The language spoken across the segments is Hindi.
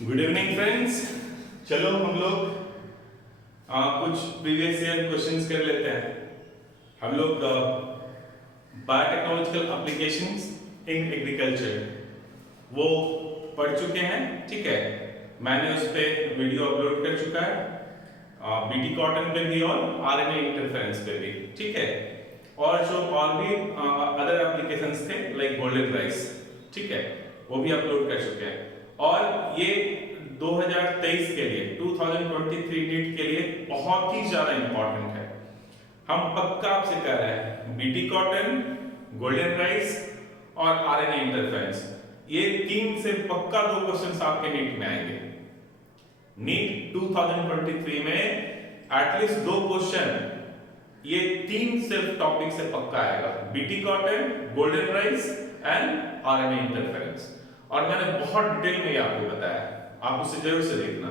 Good evening friends. चलो हम लोग कुछ प्रीवियस ईयर क्वेश्चंस कर लेते हैं। हम लोग बायोटेक्नोलॉजिकल एप्लीकेशंस इन एग्रीकल्चर वो पढ़ चुके हैं। ठीक है, मैंने उस पर वीडियो अपलोड कर चुका है, बीटी कॉटन पे भी और आरएनए इंटरफेरेंस पे भी। ठीक है, और जो और भी अदर एप्लीकेशंस थे लाइक गोल्डन राइस, ठीक है, वो भी अपलोड कर चुके हैं। और ये 2023 के लिए 2023 नीट के लिए बहुत ही ज्यादा इंपॉर्टेंट है। हम पक्का आपसे कह रहे हैं बीटी कॉटन, गोल्डन राइस और आरएनए इंटरफेरेंस, ये तीन से पक्का दो क्वेश्चंस आपके नीट में आएंगे। नीट 2023 में एटलीस्ट दो क्वेश्चन ये तीन सिर्फ टॉपिक से पक्का आएगा, BT cotton, golden rice and RNA interference. और मैंने बहुत डिटेल में ये आपको बताया, आप उसे जरूर से देखना।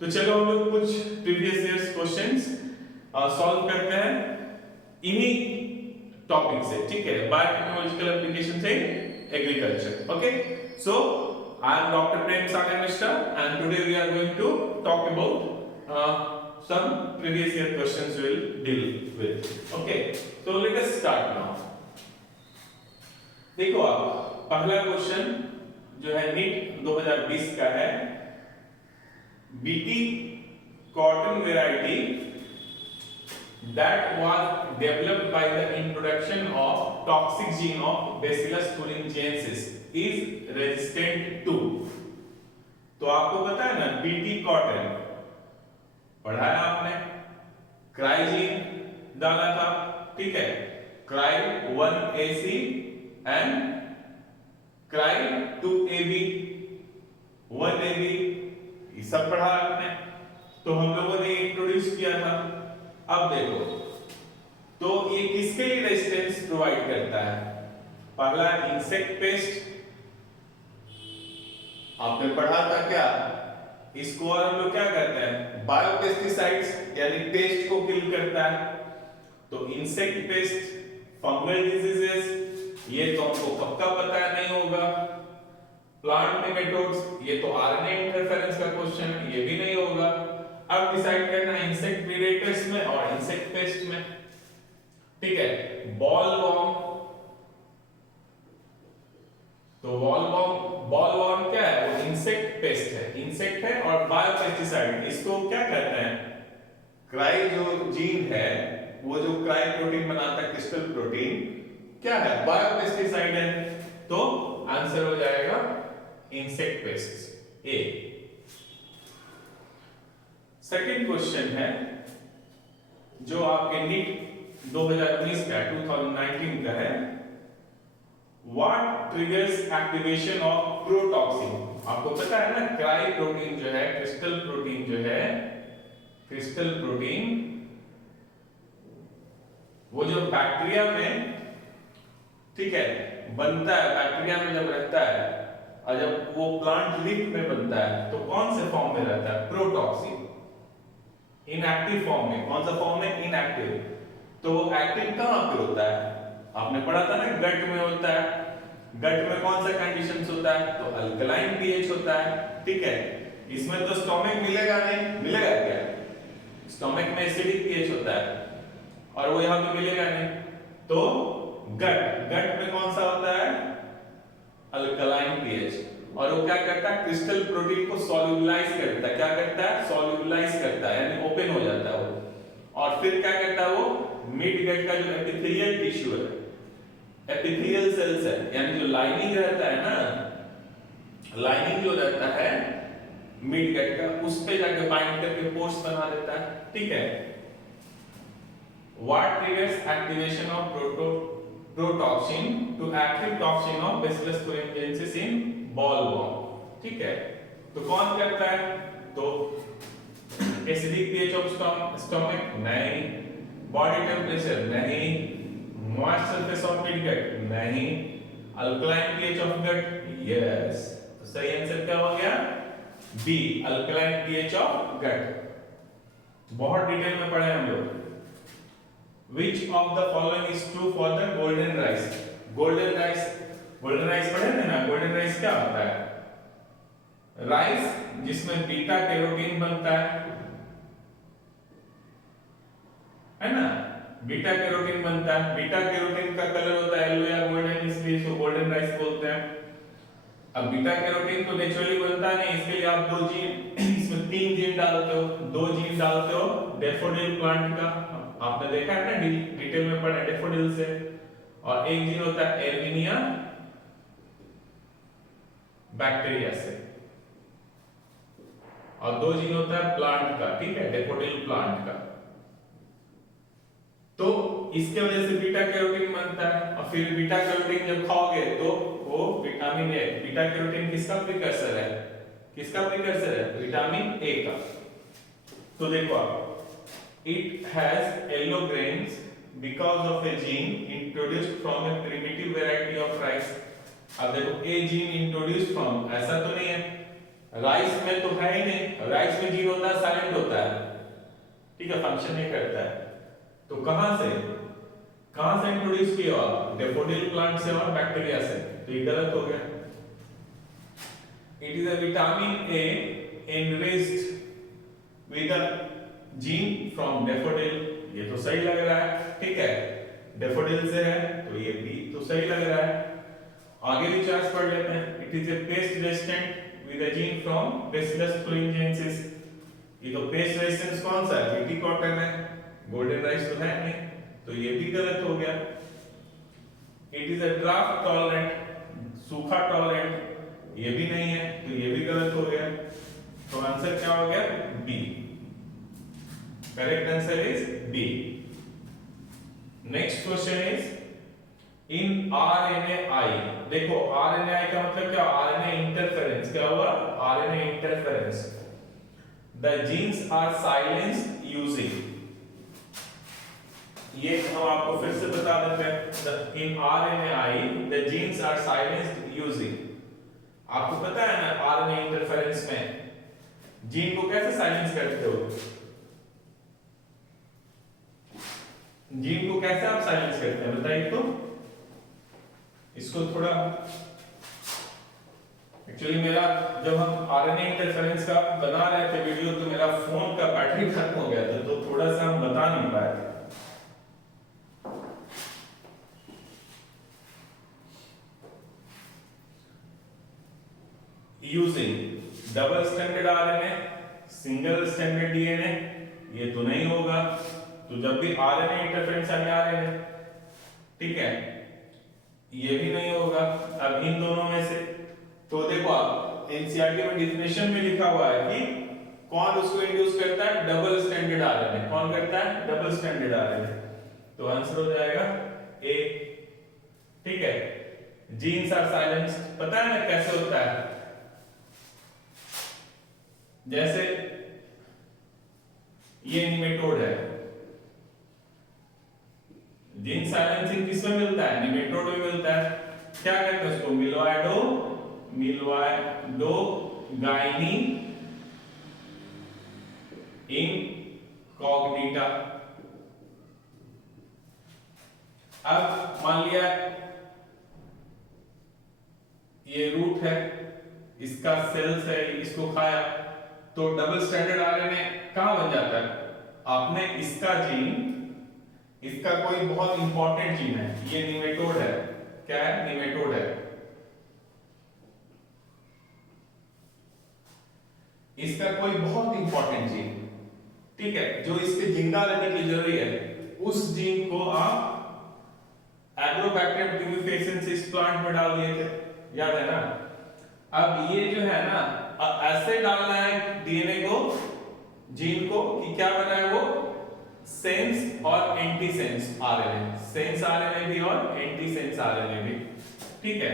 तो चलो हम लोग कुछ प्रीवियस ईयर्स क्वेश्चंस सॉल्व करते हैं इन्हीं टॉपिक से। ठीक है, बायोटेक्नोलॉजिकल एप्लीकेशन से agriculture. Okay, so I am doctor Prem Sagar Mishra and today we are going to talk about some previous year questions we'll deal with. Okay, so let us start now. देखो आप, पहला क्वेश्चन जो है नीट 2020 का है, BT cotton variety that was developed by the introduction of toxic gene of Bacillus thuringiensis is resistant to। तो आपको पता है ना, बीटी कॉटन पढ़ाया आपने, क्राइजीन डाला था। ठीक है, cry 1AC and cry 2AB 1AB, ये सब पढ़ा आपने। तो हम लोगों ने इंट्रोड्यूस किया था। अब देखो, तो ये किसके लिए रेजिस्टेंस प्रोवाइड करता है? पहला इंसेक्ट पेस्ट, आपने पढ़ा था क्या इसको, और हम लोग क्या करते हैं, बायोपेस्टिसाइड्स यानी पेस्ट को किल करता है। तो इंसेक्ट पेस्ट, फंगल डिजीजेस, ये तो हमको पक्का पता है नहीं होगा। प्लांट नेमेटोड्स, ये तो आरएनए इंटरफेरेंस का क्वेश्चन, ये भी नहीं होगा। अब डिसाइड करना है इंसेक्ट प्रीडेटर्स में और इंसेक्ट पेस्ट में। ठीक है, बॉलवॉर्म, तो बॉलवॉर्म क्या है? वो इंसेक्ट पेस्ट है, इंसेक्ट है। और बायोपेस्टिसाइड, इसको क्या कहते हैं? क्राई जो जीन है, वो जो क्राई प्रोटीन बनाता है, क्रिस्टल प्रोटीन, क्या है? बायोपेस्टिसाइड है। तो आंसर हो जाएगा इंसेक्ट पेस्ट, ए। सेकंड क्वेश्चन है जो आपके नीट 2019 का 2019 का है, What triggers activation of protoxin? आपको पता है ना, क्राई प्रोटीन जो है, क्रिस्टल प्रोटीन जो है, क्रिस्टल प्रोटीन वो जो बैक्टीरिया में, ठीक है, बनता है, बैक्टीरिया में जब रहता है और जब वो प्लांट लीफ में बनता है तो कौन से फॉर्म में रहता है? प्रोटॉक्सिन। इनएक्टिव फॉर्म में। कौन सा फॉर्म में? इनएक्टिव। तो वो एक्टिव कहां पे होता है? आपने पढ़ा था ना, गट में होता है। गट में कौन सा कंडीशंस होता है? तो अल्कलाइन पीएच होता है। ठीक है, इसमें तो स्टोमक मिलेगा नहीं, मिलेगा क्या? स्टोमक में एसिडिक पीएच होता है और वो यहां पे मिलेगा नहीं। तो गट में कौन सा होता है? Alkaline pH. और वो क्या करता है? क्रिस्टल प्रोटीन को सॉल्युबलाइज करता है। क्या करता है? सॉल्युबलाइज करता है, यानी ओपन हो जाता है वो। और फिर क्या करता है वो? मिड गट का जो एपिथेलियल टिश्यू है, एपिथेलियल सेल्स है, यानी जो लाइनिंग रहता है ना, लाइनिंग जो रहता है मिड गट का, उस पे जाके बाइंड करके पोर्स बना देता है। ठीक है, what triggers activation of protoxin to active toxin of bacillus thuringiensis in bollworm? ठीक है, तो कौन करता है? तो एसिडिक पीएच ऑफ स्टोमक नहीं, बॉडी टेम्परेचर नहीं, moist surface of mid gut नहीं, alkaline pH of gut yes. तो सही आंसर क्या हो गया? B, alkaline pH of gut. बहुत डिटेल में पढ़े हम लोग। Which of the following is true for the golden rice? golden rice पढ़े थे ना, golden rice क्या होता है? राइस जिसमें बीटा कैरोटीन बनता है ना, बीटा कैरोटीन बनता है। बीटा कैरोटीन का कलर होता है येलो या गोल्डन, इसलिए इसको गोल्डन राइस बोलते हैं। अब बीटा कैरोटीन तो नेचुरली बनता नहीं, इसके लिए आप दो जीन इसमें 3 जीन डालते हो, 2 जीन डालते हो डैफोडिल प्लांट का, आपने देखा है ना, डिटेल में पढ़ा डैफोडिल से, और एक जीन होता है एल्बिनिया बैक्टीरिया से, और 2 जीन होता है प्लांट का, ठीक है, डैफोडिल प्लांट का। तो इसके वजह से बीटा कैरोटीन बनता है, और फिर बीटा कैरोटीन जब खाओगे तो वो विटामिन ए, बीटा कैरोटीन किसका प्रिकर्सर है, किसका प्रिकर्सर है, विटामिन ए का। तो देखो आप, it has yellow grains because of A gene introduced from A primitive variety of rice. अब देखो ए जीन इंट्रोड्यूस्ड फ्रॉम, ऐसा तो नहीं है राइस में, तो है ही नहीं, राइस में जीन होता है साइलेंट होता है, ठीक है, फंक्शन नहीं करता है। तो कहां से इंट्रोड्यूस किया, डैफोडिल प्लांट से और बैक्टीरिया से, तो ये गलत हो गया। It is a vitamin A enriched with a gene from daffodil, ये तो सही लग रहा है, ठीक है, डैफोडिल से है तो ये भी तो सही लग रहा है। आगे भी चार्ज पढ़ लेते हैं। It is a pest resistant with a gene from bacillus thuringiensis, ये तो पेस्ट रेजिस्टेंस कौन सा है, बीटी कॉटन है, गोल्डन राइस तो है नहीं, तो ये भी गलत हो गया। It is a draft tolerant, सूखा टॉलरेंट, ये भी नहीं है, तो ये भी गलत हो गया। तो आंसर क्या हो गया, B, correct answer is B. Next question is in RNAi, देखो आरएनएआई का मतलब क्या, आरएनए इंटरफेरेंस, क्या हुआ, RNA interference, the genes are silenced using, ये हम आपको फिर से बता देते हैं, in RNAi the genes are silenced using, आपको पता है ना आरएनए इंटरफेरेंस में जीन को कैसे साइलेंस करते हो, जीन को कैसे आप साइलेंस करते हैं बताइए तो। इसको थोड़ा, एक्चुअली मेरा जब हम आरएनए इंटरफेरेंस का बना रहे थे वीडियो, तो मेरा फोन का बैटरी खत्म हो गया था, तो थोड़ा सा हम बता नहीं पाए थे। Using double standard RNA, single standard DNA, ये तो नहीं होगा, तो जब भी आरएनए इंटरफेरेंस यानी आरएनए, ठीक है, ये भी नहीं होगा। अब इन दोनों में से, तो देखो आप एनसीईआरटी में डेफिनेशन में लिखा हुआ है कि कौन उसको इंड्यूस करता है, डबल स्टैंडर्ड आरएनए, कौन करता है, डबल स्टैंडर्ड आरएनए, तो आंसर हो जाएगा ए, ठीक है। जीन्स आर साइलेंस्ड, पता है ना कैसे होता है, जैसे ये निमेटोड है, जीन साइलेंसिंग किसमें मिलता है, निमेटोड में मिलता है, क्या कहते हैं उसको, मिलवाइडो गाइनी इनकॉग्निटा। अब मान लिया ये रूट है, इसका सेल्स है, इसको खाया, तो डबल स्टैंडर्ड आरएनए कहां बन जाता है, आपने इसका जीन, इसका कोई बहुत इंपॉर्टेंट जीन है, ये निमेटोड है, क्या है, निमेटोड है, इसका कोई बहुत इंपॉर्टेंट जीन, ठीक है, जो इसके जिंदा रहने की जरूरी है, उस जीन को आप एग्रोबैक्टीरियम ट्यूबिफेसिएंस इस प्लांट में डाल दिए थे, याद है ना। अब ये जो है ना, ऐसे डालना है डीएनए को, जीन को, कि क्या बना है वो, सेंस और anti sense RNA, sense RNA भी और एंटी सेंस आरएनए भी, ठीक है।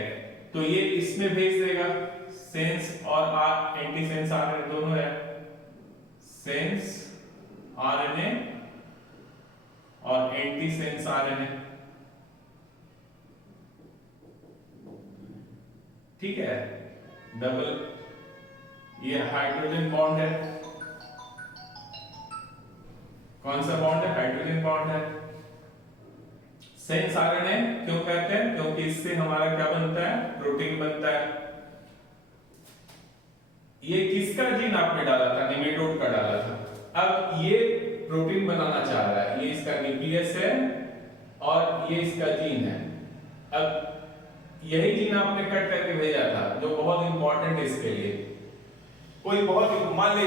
तो ये इसमें भेज देगा, सेंस और एंटी सेंस आरएनए दोनों है, सेंस आरएनए और एंटी सेंस आरएनए, ठीक है। डबल, ये हाइड्रोजन बॉन्ड है, कौन सा बॉन्ड है, हाइड्रोजन बॉन्ड है। सेंस आरएनए क्यों कहते हैं, क्योंकि इससे हमारा क्या बनता है, प्रोटीन बनता है। ये किसका जीन आपने डाला था? निमेटोड का डाला था। अब ये प्रोटीन बनाना चाह रहा है, ये इसका न्यूक्लियस है और ये इसका जीन है। अब यही जीन आपने कट करके भेजा था जो बहुत इंपॉर्टेंट है इसके लिए। कोई बहुत मान ले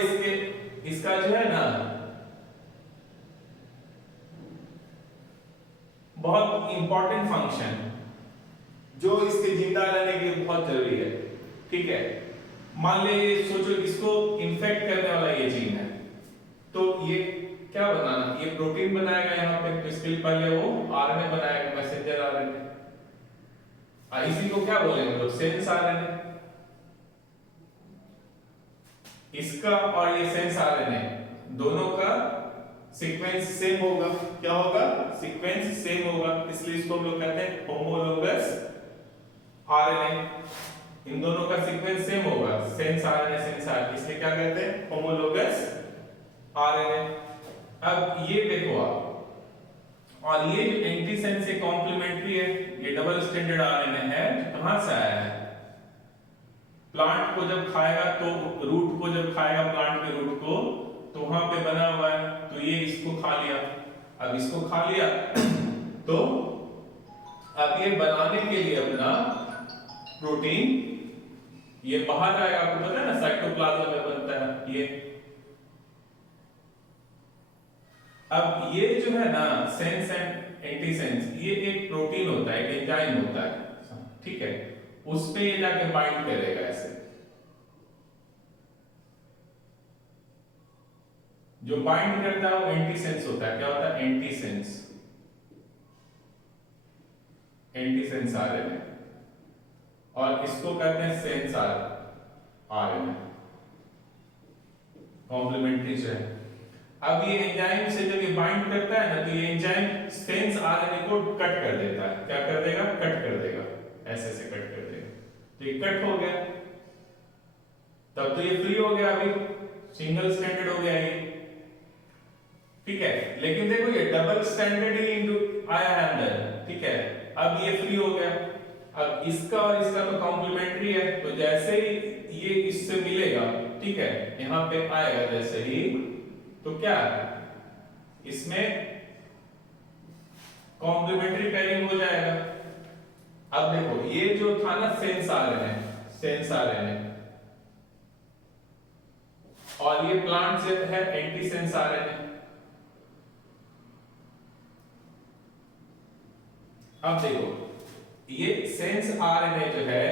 इसका जो है ना बहुत इंपॉर्टेंट फंक्शन जो इसके जिंदा रहने के लिए बहुत जरूरी है, ठीक है। मान ले सोचो इसको इन्फेक्ट करने वाला ये जीन है, तो ये क्या बनाना, ये प्रोटीन बनाएगा यहाँ पे, तो इसके लिए पहले वो आरएनए बनाएगा, मैसेंजर आरएनए। इसी को क्या बोलेंगे लोग? Sense RNA. इसका और ये सेंस आरएनए दोनों का सीक्वेंस सेम होगा। क्या होगा? सीक्वेंस सेम होगा, इसलिए इसको हम लोग कहते हैं होमोलोगस आरएनए। इन दोनों का सीक्वेंस सेम होगा, सेंस आरएनए सेंस आरएनए, इसलिए क्या कहते हैं? Homologous RNA. अब ये देखो आप, और ये एंटीसेंस से कॉम्प्लीमेंट्री है, ये डबल स्टैंडर्ड आरएनए है। कहां से आया है? प्लांट को जब खाएगा तो रूट को जब खाएगा प्लांट के रूट को, तो वहां पे बना हुआ है, तो ये इसको खा लिया। अब इसको खा लिया तो अब ये बनाने के लिए अपना प्रोटीन ये बाहर आएगा। आपको पता है ना साइटोप्लाज्म में बनता है ये। अब ये जो है ना सेंस एंड एंटीसेंस, ये एक प्रोटीन होता है, एक एंजाइम होता है, ठीक है। उस पे ये जाके बाइंड करेगा ऐसे। जो बाइंड करता है वो एंटीसेंस होता है। क्या होता है? एंटीसेंस। एंटीसेंस आरएनए, और इसको कहते हैं सेंस आरएनए, कॉम्प्लीमेंट्री है। अब ये एंजाइम से जब ये बाइंड करता है ना, तो ये एंजाइम सेंस आरएनए को कट कर देता है। क्या कर देगा? कट कर देगा, ऐसे से कट कर देगा। तो ये कट हो गया, तब तो ये फ्री हो गया, अभी सिंगल स्टैंडर्ड हो गया ये, ठीक है। लेकिन देखो ये डबल स्टैंडर्ड ही इंटू आया है अंदर, ठीक है। अब ये फ्री हो गया। अब इसका और इसका तो कॉम्प्लीमेंट्री है, तो जैसे ही ये इससे मिलेगा, ठीक है, यहां पे आएगा जैसे ही, तो क्या इसमें कॉम्प्लीमेंट्री पेयरिंग हो जाएगा। अब देखो ये जो था ना सेंस आरएनए, और ये प्लांट से है एंटीसेंस आरएनए। अब देखो ये सेंस आरएनए जो है,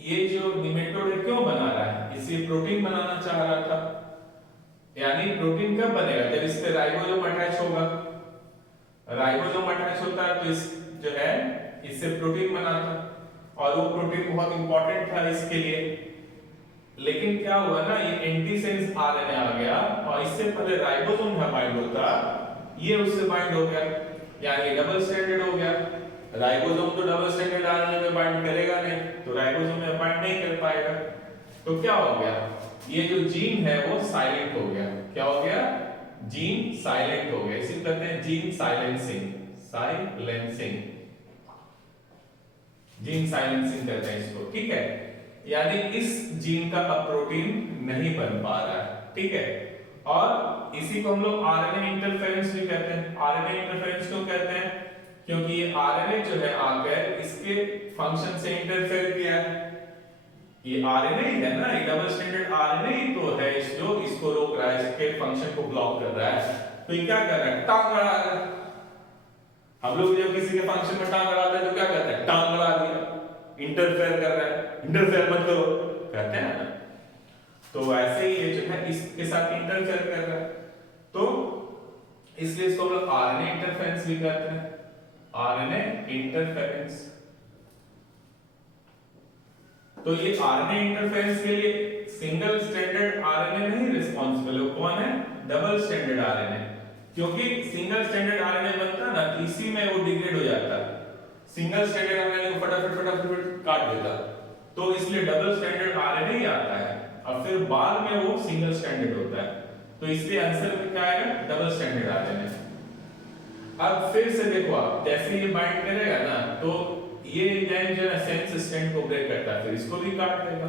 ये जो निमेटोड क्यों बना रहा है? इसे प्रोटीन बनाना चाह रहा था। यानी प्रोटीन कब बनेगा? जब इस पे राइबोसोम अटैच होगा। राइबोसोम अटैच होता है तो इस जो है इससे प्रोटीन बनाता, और वो प्रोटीन बहुत इंपॉर्टेंट था इसके लिए। लेकिन क्या हुआ ना, ये एंटीसेंस आरएनए आ गया, और इससे पहले राइबोसोम है बाइंड होता, ये उससे बाइंड हो गया, यानी डबल स्टैंडर्ड हो गया। राइबोसोम तो डबल स्टैंडर्ड आरएनए में बाइंड करेगा नहीं, तो राइबोसोम में बाइंड नहीं कर पाएगा। तो क्या हो गया? ये जो जीन है वो साइलेंट हो गया। क्या हो गया? जीन साइलेंट हो गया। इसे कहते हैं जीन साइलेंसिंग। जीन साइलेंसिंग कहते हैं इसको, ठीक है। यानी इस जीन का अब प्रोटीन नहीं बन पा रहा है, ठीक है। और इसी को हम लोग आरएनए इंटरफेरेंस भी कहते हैं। आरएनए इंटरफेरेंस क्यों कहते हैं? क्योंकि ये आरएनए जो है आकर इसके फंक्शन से इंटरफेयर किया है। ये आरएनए ही है ना, ये डबल स्टैंडर्ड आरएनए ही तो है जो इसको रोक रहा है, इसके फंक्शन को ब्लॉक कर रहा है। तो ये क्या कर रहा है? टांग अड़ा रहा है। हम लोग जब किसी के फंक्शन में टांग अड़ाते हैं तो क्या कहते हैं? टांग अड़ा दिया, इंटरफेयर कर रहा है, इंटरफेयर मत करो कहते हैं ना। तो ऐसे ही ये जो है इसके साथ इंटरफेयर कर रहा है, तो इसलिए इसको हम लोग आरएनए इंटरफेरेंस भी कहते हैं। RNA interference. तो ये आरएनए इंटरफेरेंस के लिए सिंगल स्टैंडर्ड आरएनए नहीं रिस्पांसिबल है, कौन है? Double standard RNA. क्योंकि सिंगल स्टैंडर्ड आरएनए बनता ना, इसी में वो डिग्रेड हो जाता है। सिंगल स्टैंडर्ड आरएनए को फटाफट काट देता, तो इसलिए डबल स्टैंडर्ड आरएनए ही आता है, और फिर बाद में वो सिंगल स्टैंडर्ड होता है। तो इसलिए आंसर में क्या आएगा? Double standard RNA. अब फिर से देखो आप, जैसे ये बाइंड करेगा ना, तो ये एंजाइम जो है सेंस स्ट्रैंड को ब्रेक करता है, फिर इसको भी काट देगा।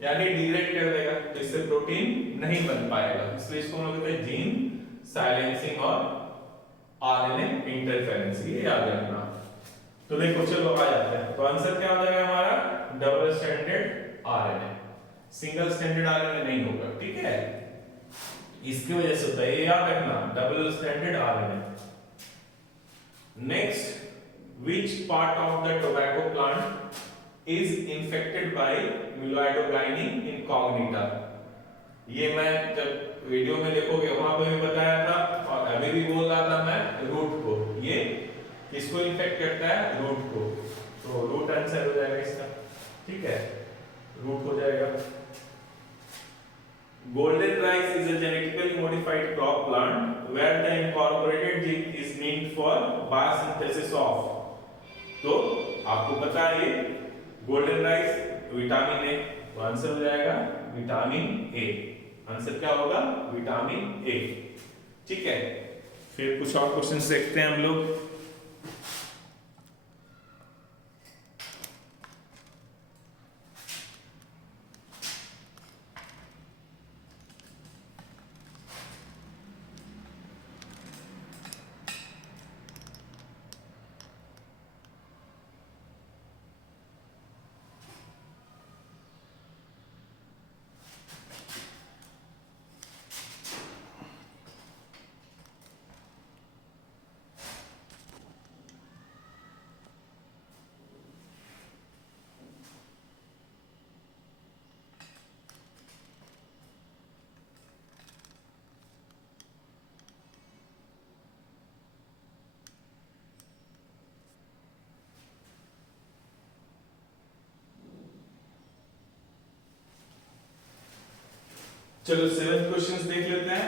यानी डिग्रेड कर देगा, तो इससे प्रोटीन नहीं बन पाएगा, इसलिए इसको हम लोग कहते हैं जीन साइलेंसिंग और आरएनए इंटरफेरेंस, ये याद रखना। तो देखो चलो आ जाते हैं, तो आंसर क्या हो जाएगा हमारा double stranded RNA, single stranded RNA नहीं होगा, ठीक है, इसकी वजह से होता है, ये याद रखना double stranded RNA. Next, which part of the tobacco plant is infected by Myeloidoglynin incognita? ये मैं जब वीडियो में देखोगे वहां पे भी बताया था और अभी भी बोल रहा था मैं, रूट को, ये किसको इन्फेक्ट करता है, रूट को, तो रूट आंसर हो जाएगा इसका, ठीक है, रूट हो जाएगा। Golden rice is a genetically modified crop plant where the incorporated gene is meant for biosynthesis of, तो आपको पता है ये गोल्डन राइस विटामिन ए, तो आंसर हो जाएगा विटामिन ए, आंसर क्या होगा विटामिन ए, ठीक है। फिर कुछ और क्वेश्चंस देखते हैं हम लोग। चलो 7th क्वेश्चंस देख लेते हैं।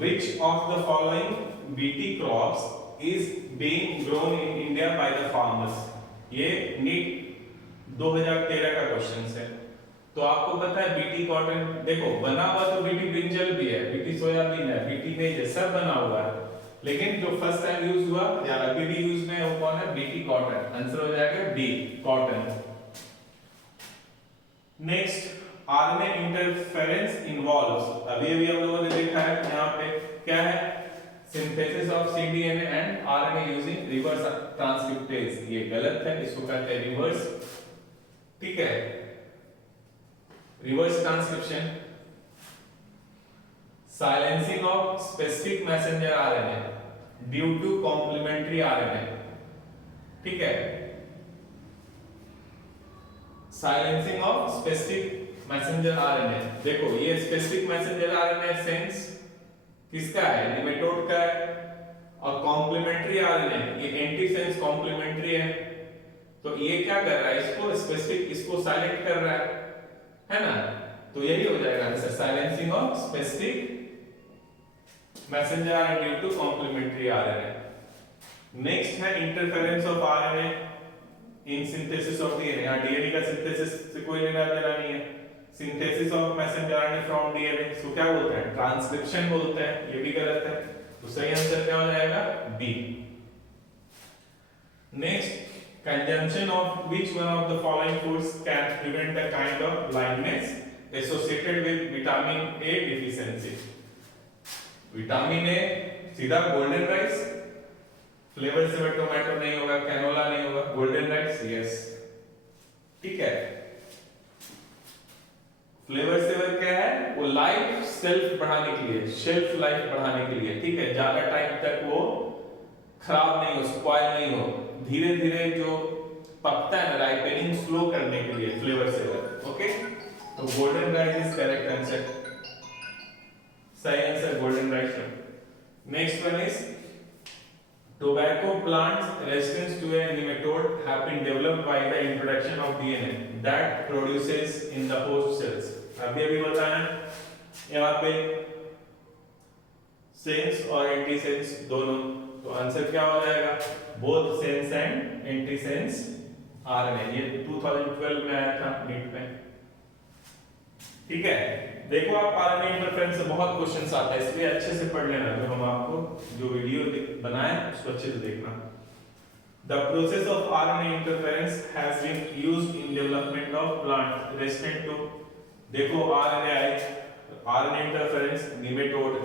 Which of the following BT crops is being grown in India by the farmers? ये नीट 2013 का क्वेश्चन है। तो आपको पता है बीटी कॉटन, देखो बना हुआ तो बीटी ब्रिंजल भी है, बीटी सोयाबीन है, बीटी मेज है, सब बना हुआ है, लेकिन जो फर्स्ट टाइम यूज हुआ या अभी भी यूज में है वो कौन है, बीटी कॉटन, आंसर हो जाएगा D cotton. Next, RNA interference involves, अभी अभी हम लोगों ने देखा है यहाँ पे क्या है, synthesis of cDNA and RNA using reverse transcriptase, ये गलत है, इसको कहते हैं रिवर्स, ठीक है, reverse transcription. Silencing of specific messenger RNA due to complementary RNA, ठीक है, silencing of specific messenger RNA, देखो ये स्पेसिफिक मैसेंजर आरएनए सेंस किसका है, निमेटोड का है, और कॉम्प्लीमेंट्री आरएनए ये एंटीसेंस कॉम्प्लीमेंट्री है, तो ये क्या कर रहा है, इसको स्पेसिफिक, इसको साइलेंट कर रहा है ना, तो यही हो जाएगा answer, silencing of specific messenger RNA due to complementary RNA. Next है interference of RNA in synthesis of DNA, यहां डीएनए का सिंथेसिस से कोई लेना देना नहीं है, synthesis of messenger RNA from DNA, इसको क्या बोलते हैं, ट्रांसक्रिप्शन बोलते हैं, ये भी गलत है, तो सही आंसर क्या हो जाएगा B. Next, consumption of which one of the following foods can prevent the kind of blindness associated with vitamin A deficiency? Vitamin A सीधा गोल्डन राइस, फ्लेवर से टोमेटो नहीं होगा, कैनोला नहीं होगा, गोल्डन राइस, यस, ठीक है। फ्लेवर सेवर क्या है, वो लाइफ सेल्फ बढ़ाने के लिए, शेल्फ लाइफ बढ़ाने के लिए, ठीक है, ज्यादा टाइम तक वो खराब नहीं हो, स्पॉइल नहीं हो, धीरे धीरे जो पकता है ना, राइपनिंग स्लो करने के लिए फ्लेवर सेवर, ओके, तो golden rice is correct answer, सही answer golden rice. Next one is tobacco plants resistance to a nematode have been developed by the introduction of DNA that produces in the host cells, अभी अभी बताया यहाँ पे सेंस और एंटी सेंस दोनों, तो आंसर क्या हो जाएगा, both sense and anti sense RNA, ये 2012 में आया था नीट में, ठीक है। देखो आप आरएनए इंटरफेरेंस से बहुत क्वेश्चंस आते हैं, इसलिए अच्छे से पढ़ लेना, जो हम आपको जो वीडियो बनाए उसको अच्छे से देखना। The process of RNA interference has been used in in development of plant resistant to, देखो आरएनए इंटरफेरेंस निमेटोड,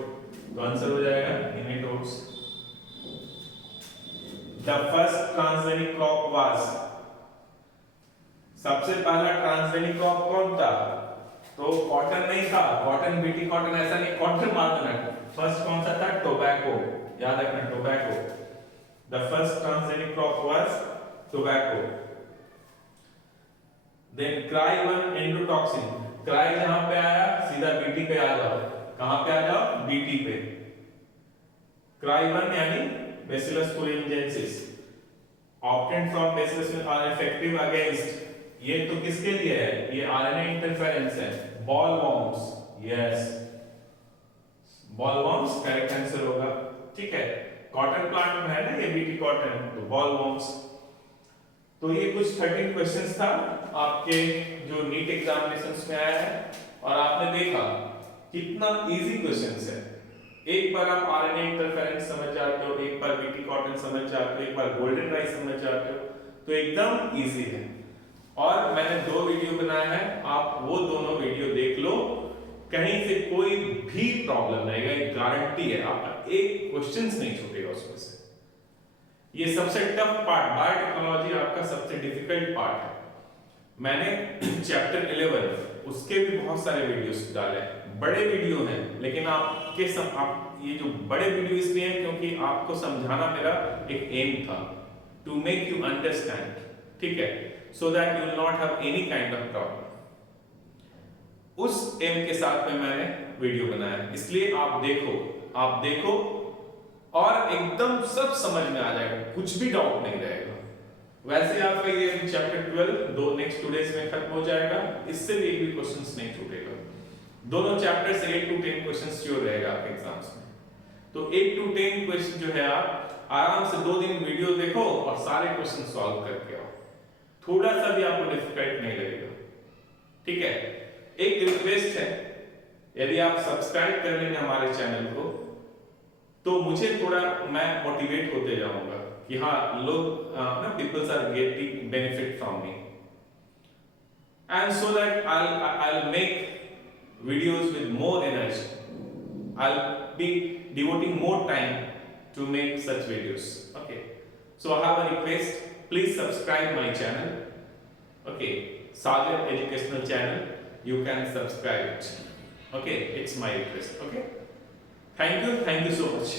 तो आंसर हो जाएगा nematodes. The first transgenic crop was, सबसे पहला ट्रांसजेनिक क्रॉप कौन था? तो कॉटन नहीं था, कॉटन बीटी कॉटन ऐसा नहीं, कॉटन मार देना। फर्स्ट कौन सा था? टोबैको, याद रखना tobacco. The first transgenic crop was tobacco. Then cry 1 endotoxin, cry जहां पे आया सीधा बीटी पे आ जाओ, कहां पे आ जाओ? बीटी पे। क्राई 1 यानी Bacillus thuringiensis, obtained from Bacillus are effective against, ये तो किसके लिए है? ये आरएनए इंटरफेरेंस है, bollworms. Yes, bollworms correct answer होगा। ठीक है, कॉटन प्लांट में है ना ये बीटी कॉटन, तो बॉलवॉर्म्स। तो ये कुछ 13 क्वेश्चंस था आपके जो नीट एग्जामिनेशंस में आया है, और आपने देखा कितना इजी क्वेश्चंस है। एक बार आप आरएनए इंटरफेरेंस समझ जाते हो, एक बार बीटी कॉटन समझ जाते हो, एक बार गोल्डन राइस समझ जाते हो, तो एकदम इजी है। और मैंने 2 वीडियो बनाया है, आप वो दोनों वीडियो देख लो, कहीं से कोई भी प्रॉब्लम नहीं आएगा, एक गारंटी है, आपका एक क्वेश्चंस नहीं छूटेगा उसमें से। ये सबसे टफ पार्ट, बायोटेक्नोलॉजी आपका सबसे डिफिकल्ट पार्ट है। मैंने चैप्टर 11 उसके भी बहुत सारे वीडियोस डाले, बड़े वीडियो हैं, लेकिन आप ये जो बड़े वीडियो इसलिए हैं क्योंकि आपको समझाना मेरा एक एम था, टू मेक यू अंडरस्टैंड, ठीक है, so that you will not have any kind of problem. उस एम के साथ में मैंने वीडियो बनाया, इसलिए आप देखो और एकदम सब समझ में आ जाएगा, कुछ भी डाउट नहीं रहेगा। वैसे आपका ये चैप्टर 12 नेक्स्ट 2 डेज में खत्म हो जाएगा, इससे भी एक भी क्वेश्चंस नहीं छूटेगा। दोनों चैप्टर से 8 to 10 क्वेश्चंस श्योर रहेगा आपके एग्जाम्स में। तो 8 to 10 क्वेश्चन जो है आप आराम से 2 दिन वीडियो देखो और सारे क्वेश्चन सॉल्व करके आओ, थोड़ा सा भी आपको डिफिकल्ट नहीं लगेगा। ठीक है, एक रिक्वेस्ट है, यदि आप सब्सक्राइब कर लेंगे हमारे चैनल को तो मुझे थोड़ा, मैं मोटिवेट होते जाऊंगा कि हाँ लोग ना peoples are getting benefit from me, and so that I'll make videos with more energy. I'll be devoting more time to make such videos. Okay, so I have a request, please subscribe my channel. Okay, Sagar Educational Channel, you can subscribe it. Okay, it's my request. Okay, thank you so much.